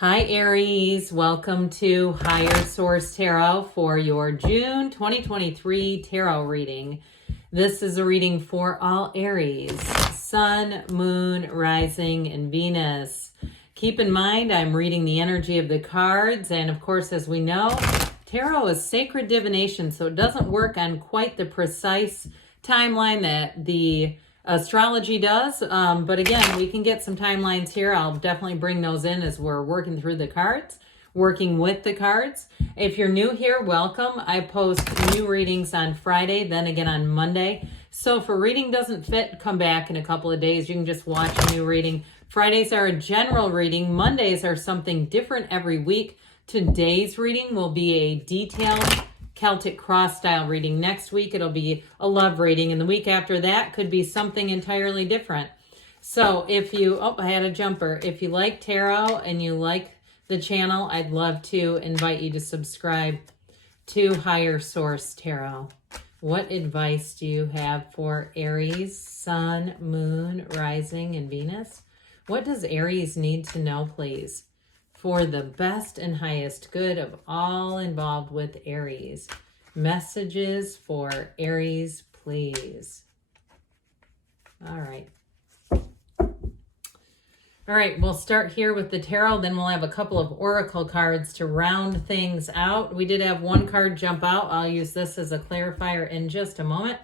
Hi Aries, welcome to Higher Source Tarot for your June 2023 tarot reading. This is a reading for all Aries, Sun, Moon, Rising, and Venus. Keep in mind, I'm reading the energy of the cards, and of course, as we know, tarot is sacred divination, so it doesn't work on quite the precise timeline that the astrology does, but again, we can get some timelines here. I'll definitely bring those in as we're working through the cards, working with the cards. If you're new here, welcome. I post new readings on Friday, then again on Monday. So if a reading doesn't fit, come back in a couple of days. You can just watch a new reading. Fridays are a general reading. Mondays are something different every week. Today's reading will be a detailed Celtic cross style reading. Next week it'll be a love reading, and the week after that could be something entirely different. So if you, I had a jumper. If you like tarot and you like the channel, I'd love to invite you to subscribe to Higher Source Tarot. What advice do you have for Aries, Sun, Moon, Rising, and Venus? What does Aries need to know, please, for the best and highest good of all involved with Aries? Messages for Aries, please. All right, we'll start here with the tarot, then we'll have a couple of oracle cards to round things out. We did have one card jump out. I'll use this as a clarifier in just a moment.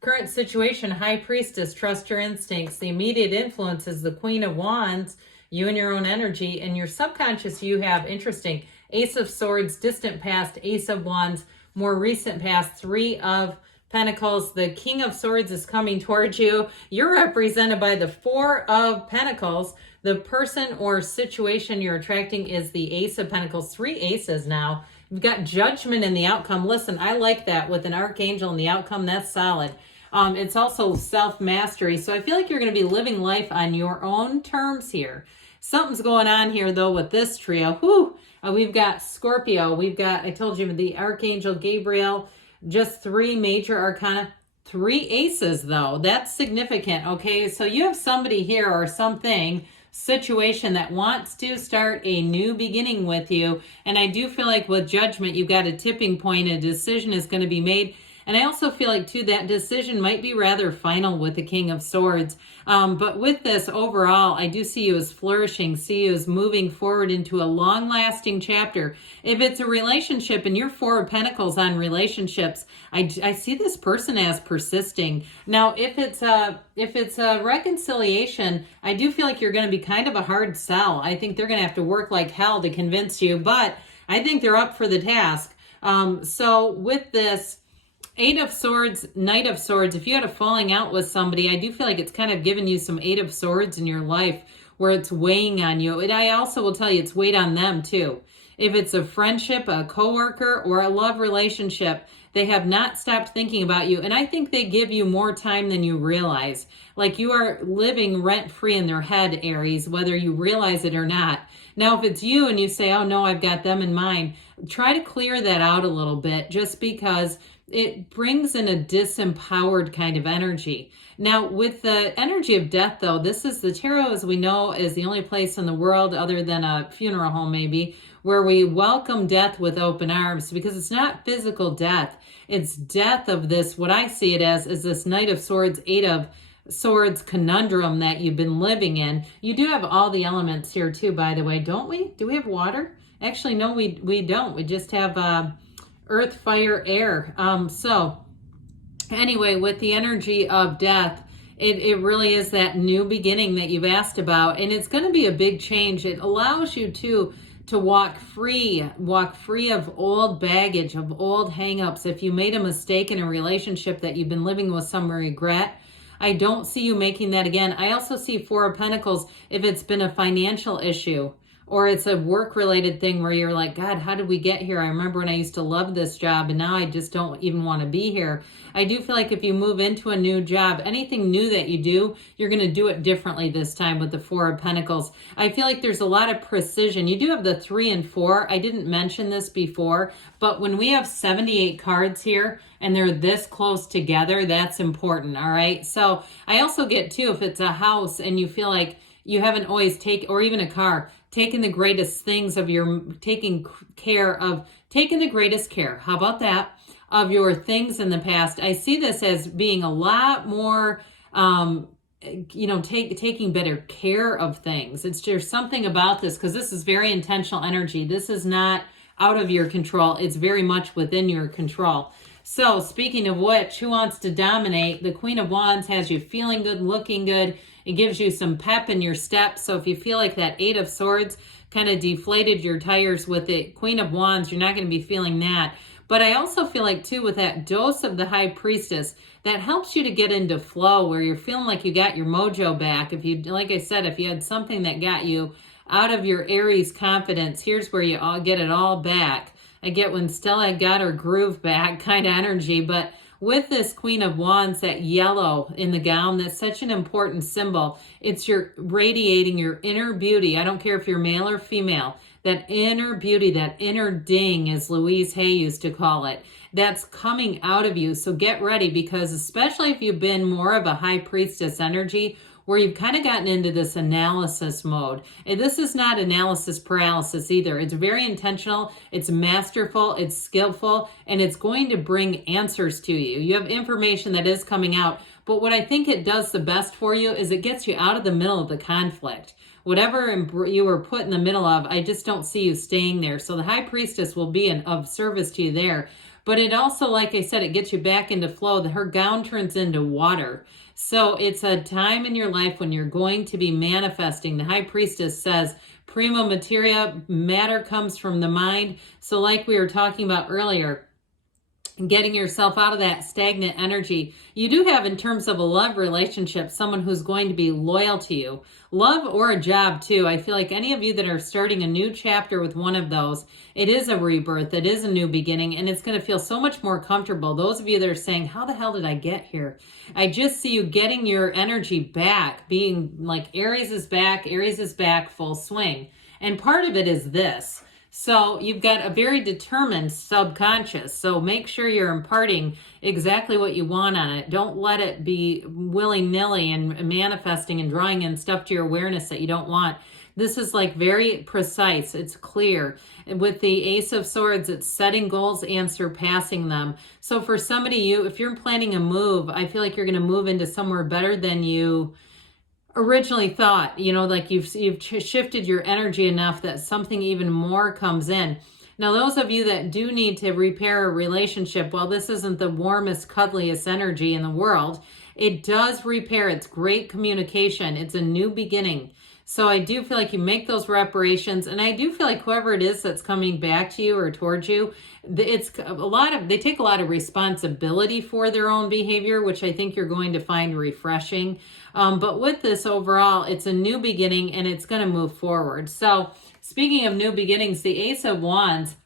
Current situation, High Priestess, trust your instincts. The immediate influence is the Queen of Wands, you and your own energy. And your subconscious, you have, interesting, Ace of Swords, distant past, Ace of Wands, more recent past, Three of Pentacles. The King of Swords is coming towards you. You're represented by the Four of Pentacles. The person or situation you're attracting is the Ace of Pentacles. Three aces now. You've got Judgment in the outcome. Listen, I like that with an archangel in the outcome. That's solid. It's also self-mastery. So I feel like you're going to be living life on your own terms here. Something's going on here, though, with this trio. We've got Scorpio. We've got, I told you, the Archangel Gabriel. Just three major arcana. Three aces, though. That's significant, okay? So you have somebody here or something, situation that wants to start a new beginning with you. And I do feel like with Judgment, you've got a tipping point. A decision is going to be made. And I also feel like, too, that decision might be rather final with the King of Swords. But with this, overall, I do see you as flourishing, see you as moving forward into a long-lasting chapter. If it's a relationship and you're Four of Pentacles on relationships, I see this person as persisting. Now, if it's a reconciliation, I do feel like you're going to be kind of a hard sell. I think they're going to have to work like hell to convince you, but I think they're up for the task. So with this, Eight of Swords, Knight of Swords, if you had a falling out with somebody, I do feel like it's kind of given you some Eight of Swords in your life where it's weighing on you. And I also will tell you it's weighed on them too. If it's a friendship, a coworker, or a love relationship, they have not stopped thinking about you. And I think they give you more time than you realize. Like you are living rent-free in their head, Aries, whether you realize it or not. Now, if it's you and you say, oh no, I've got them in mind, try to clear that out a little bit, just because it brings in a disempowered kind of energy. Now, with the energy of death, though, this is the tarot, as we know, is the only place in the world, other than a funeral home maybe, where we welcome death with open arms, because it's not physical death. It's death of this, what I see it as, is this Knight of Swords, Eight of Swords conundrum that you've been living in. You do have all the elements here too, by the way, don't we? Do we have water? Actually, no, we don't. We just have earth, fire, air. So anyway, with the energy of death, it really is that new beginning that you've asked about, and it's going to be a big change. It allows you to walk free of old baggage, of old hangups. If you made a mistake in a relationship that you've been living with some regret, I don't see you making that again. I also see Four of Pentacles if it's been a financial issue, or it's a work-related thing where you're like, God, how did we get here? I remember when I used to love this job, and now I just don't even want to be here. I do feel like if you move into a new job, anything new that you do, you're going to do it differently this time with the Four of Pentacles. I feel like there's a lot of precision. You do have the 3 and 4. I didn't mention this before, but when we have 78 cards here and they're this close together, that's important, all right? So I also get, too, if it's a house and you feel like you haven't always or even a car, taking the greatest things of taking the greatest care. How about that? Of your things in the past. I see this as being a lot more, taking better care of things. There's something about this, because this is very intentional energy. This is not out of your control. It's very much within your control. So speaking of which, who wants to dominate? The Queen of Wands has you feeling good, looking good. It gives you some pep in your step. So if you feel like that Eight of Swords kind of deflated your tires with the Queen of Wands, you're not going to be feeling that. But I also feel like, too, with that dose of the High Priestess, that helps you to get into flow where you're feeling like you got your mojo back. If you, like I said, if you had something that got you out of your Aries confidence, here's where you all get it all back. I get when Stella got her groove back kind of energy, but with this Queen of Wands, that yellow in the gown, that's such an important symbol. It's your radiating your inner beauty. I don't care if you're male or female. That inner beauty, that inner ding, as Louise Hay used to call it, that's coming out of you. So get ready, because especially if you've been more of a High Priestess energy, where you've kind of gotten into this analysis mode. And this is not analysis paralysis either. It's very intentional, it's masterful, it's skillful, and it's going to bring answers to you. You have information that is coming out, but what I think it does the best for you is it gets you out of the middle of the conflict. Whatever you were put in the middle of, I just don't see you staying there. So the High Priestess will be of service to you there. But it also, like I said, it gets you back into flow. Her gown turns into water. So it's a time in your life when you're going to be manifesting. The High Priestess says, prima materia, matter comes from the mind. So like we were talking about earlier, getting yourself out of that stagnant energy. You do have, in terms of a love relationship, someone who's going to be loyal to you. Love or a job too. I feel like any of you that are starting a new chapter with one of those, it is a rebirth, it is a new beginning, and it's going to feel so much more comfortable. Those of you that are saying, how the hell did I get here? I just see you getting your energy back, being like Aries is back, full swing. And part of it is this. So you've got a very determined subconscious. So make sure you're imparting exactly what you want on it. Don't let it be willy-nilly and manifesting and drawing in stuff to your awareness that you don't want. This is like very precise. It's clear. With the Ace of Swords, it's setting goals and surpassing them. So for somebody, if you're planning a move, I feel like you're going to move into somewhere better than you originally thought. Like you've shifted your energy enough that something even more comes in. Now, those of you that do need to repair a relationship, well, this isn't the warmest, cuddliest energy in the world. It does repair. It's great communication. It's a new beginning. So I do feel like you make those reparations, and I do feel like whoever it is that's coming back to you or towards you, they take a lot of responsibility for their own behavior, which I think you're going to find refreshing. But with this overall, it's a new beginning and it's going to move forward. So speaking of new beginnings, the Ace of Wands,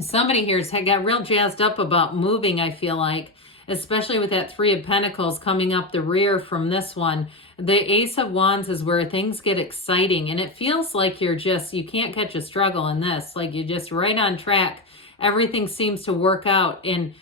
somebody here has got real jazzed up about moving, I feel like, especially with that Three of Pentacles coming up the rear from this one. The Ace of Wands is where things get exciting, and it feels like you can't catch a struggle in this. Like you're just right on track. Everything seems to work out, and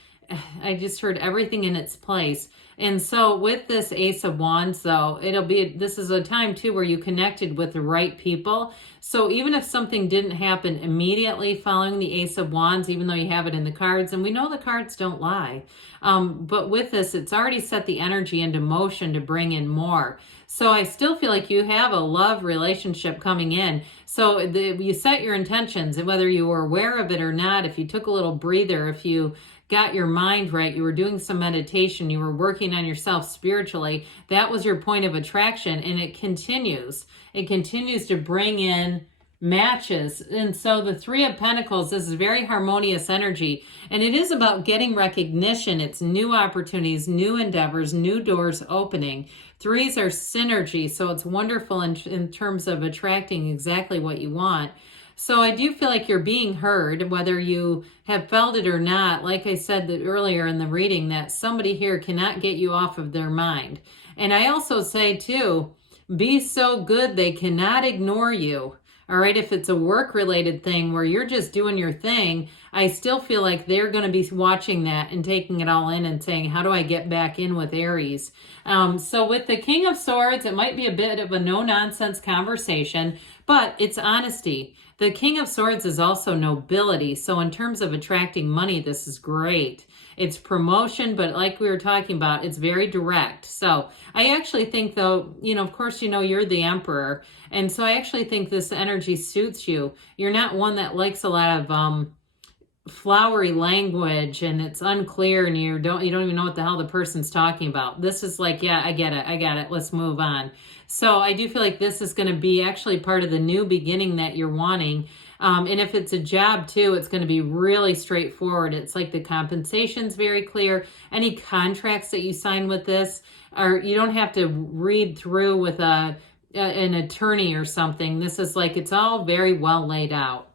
I just heard everything in its place. And so with this Ace of Wands, though, this is a time too where you connected with the right people. So even if something didn't happen immediately following the Ace of Wands, even though you have it in the cards, and we know the cards don't lie, but with this, it's already set the energy into motion to bring in more. So I still feel like you have a love relationship coming in. So you set your intentions, and whether you were aware of it or not, if you took a little breather, if you got your mind right, you were doing some meditation, you were working on yourself spiritually, that was your point of attraction, and it continues. It continues to bring in matches. And so the Three of Pentacles, this is very harmonious energy, and it is about getting recognition. It's new opportunities, new endeavors, new doors opening. Threes are synergy, so it's wonderful in terms of attracting exactly what you want. So I do feel like you're being heard, whether you have felt it or not. Like I said earlier in the reading, that somebody here cannot get you off of their mind. And I also say too, be so good they cannot ignore you. All right, if it's a work-related thing where you're just doing your thing, I still feel like they're going to be watching that and taking it all in and saying, how do I get back in with Aries? So with the King of Swords, it might be a bit of a no-nonsense conversation, but it's honesty. The King of Swords is also nobility. So in terms of attracting money, this is great. It's promotion, but like we were talking about, it's very direct. So I actually think, though, of course, you're the Emperor. And so I actually think this energy suits you. You're not one that likes a lot of flowery language and it's unclear and you don't even know what the hell the person's talking about. This is like, yeah, I get it. Let's move on. So I do feel like this is going to be actually part of the new beginning that you're wanting. And if it's a job too, it's going to be really straightforward. It's like the compensation's very clear. Any contracts that you sign with this you don't have to read through with an attorney or something. This is like, it's all very well laid out.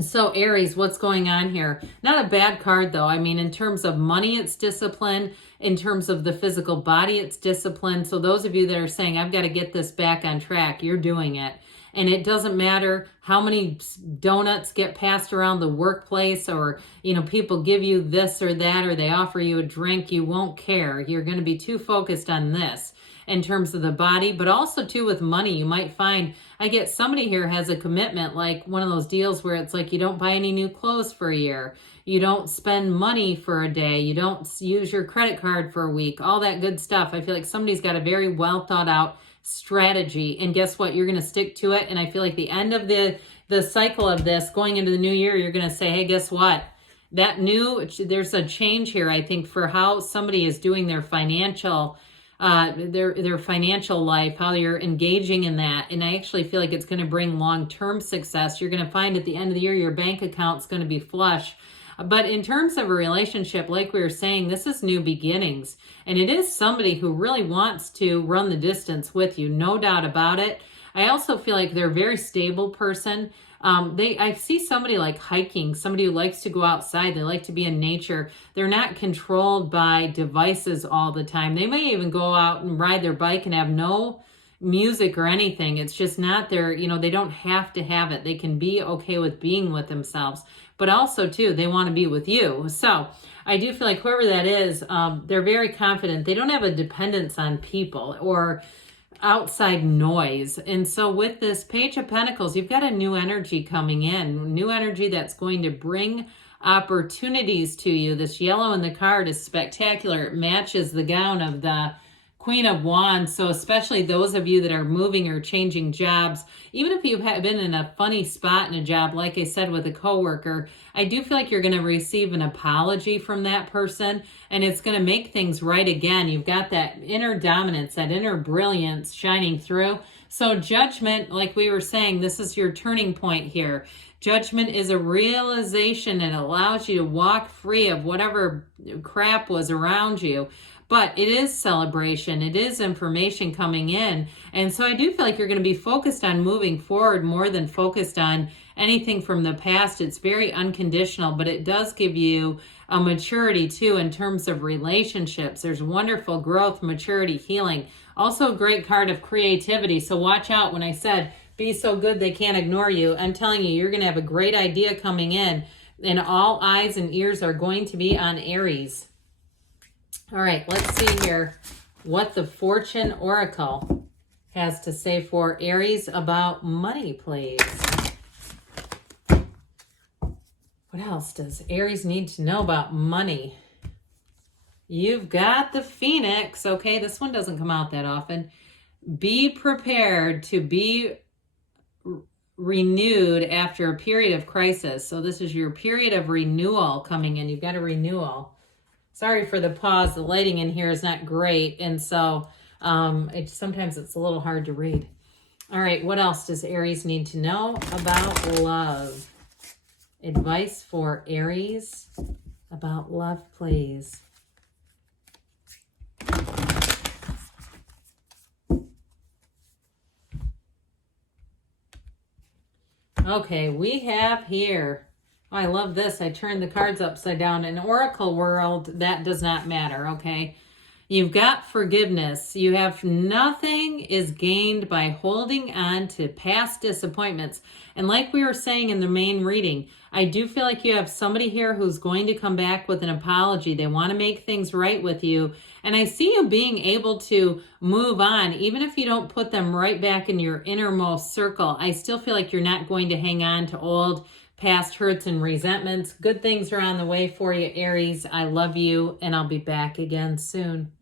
So Aries, what's going on here? Not a bad card though. I mean, in terms of money, it's discipline. In terms of the physical body, it's discipline. So those of you that are saying, I've got to get this back on track, you're doing it. And it doesn't matter how many donuts get passed around the workplace or, people give you this or that, or they offer you a drink, you won't care. You're going to be too focused on this in terms of the body, but also too with money. You might find, I get somebody here has a commitment, like one of those deals where it's like you don't buy any new clothes for a year. You don't spend money for a day. You don't use your credit card for a week, all that good stuff. I feel like somebody's got a very well thought out strategy, and guess what? You're going to stick to it. And I feel like the end of the cycle of this going into the new year, you're going to say, hey, guess what? There's a change here, I think, for how somebody is doing their financial their financial life, how you're engaging in that. And I actually feel like it's going to bring long-term success. You're going to find at the end of the year, your bank account's going to be flush. But in terms of a relationship, like we were saying, this is new beginnings. And it is somebody who really wants to run the distance with you, no doubt about it. I also feel like they're a very stable person. I see somebody like hiking, somebody who likes to go outside. They like to be in nature. They're not controlled by devices all the time. They may even go out and ride their bike and have no music or anything. It's just not their, they don't have to have it. They can be okay with being with themselves. But also, too, they want to be with you. So I do feel like whoever that is, they're very confident. They don't have a dependence on people or outside noise. And so with this Page of Pentacles, you've got a new energy coming in, new energy that's going to bring opportunities to you. This yellow in the card is spectacular. It matches the gown of the Queen of Wands. So especially those of you that are moving or changing jobs, even if you've been in a funny spot in a job, like I said with a coworker, I do feel like you're going to receive an apology from that person and it's going to make things right again. You've got that inner dominance, that inner brilliance shining through. So Judgment, like we were saying, this is your turning point here. Judgment is a realization and allows you to walk free of whatever crap was around you. But it is celebration. It is information coming in. And so I do feel like you're going to be focused on moving forward more than focused on anything from the past. It's very unconditional, but it does give you a maturity too in terms of relationships. There's wonderful growth, maturity, healing. Also a great card of creativity. So watch out when I said, be so good they can't ignore you. I'm telling you, you're going to have a great idea coming in and all eyes and ears are going to be on Aries. All right, let's see here what the Fortune Oracle has to say for Aries about money, please. What else does Aries need to know about money? You've got the Phoenix. Okay, this one doesn't come out that often. Be prepared to be renewed after a period of crisis. So this is your period of renewal coming in. You've got a renewal. Sorry for the pause. The lighting in here is not great. And so sometimes it's a little hard to read. All right. What else does Aries need to know about love? Advice for Aries about love, please. Okay. We have here. Oh, I love this. I turned the cards upside down. In Oracle world, that does not matter, okay? You've got forgiveness. You have nothing is gained by holding on to past disappointments. And like we were saying in the main reading, I do feel like you have somebody here who's going to come back with an apology. They want to make things right with you. And I see you being able to move on, even if you don't put them right back in your innermost circle. I still feel like you're not going to hang on to old past hurts and resentments. Good things are on the way for you, Aries. I love you, and I'll be back again soon.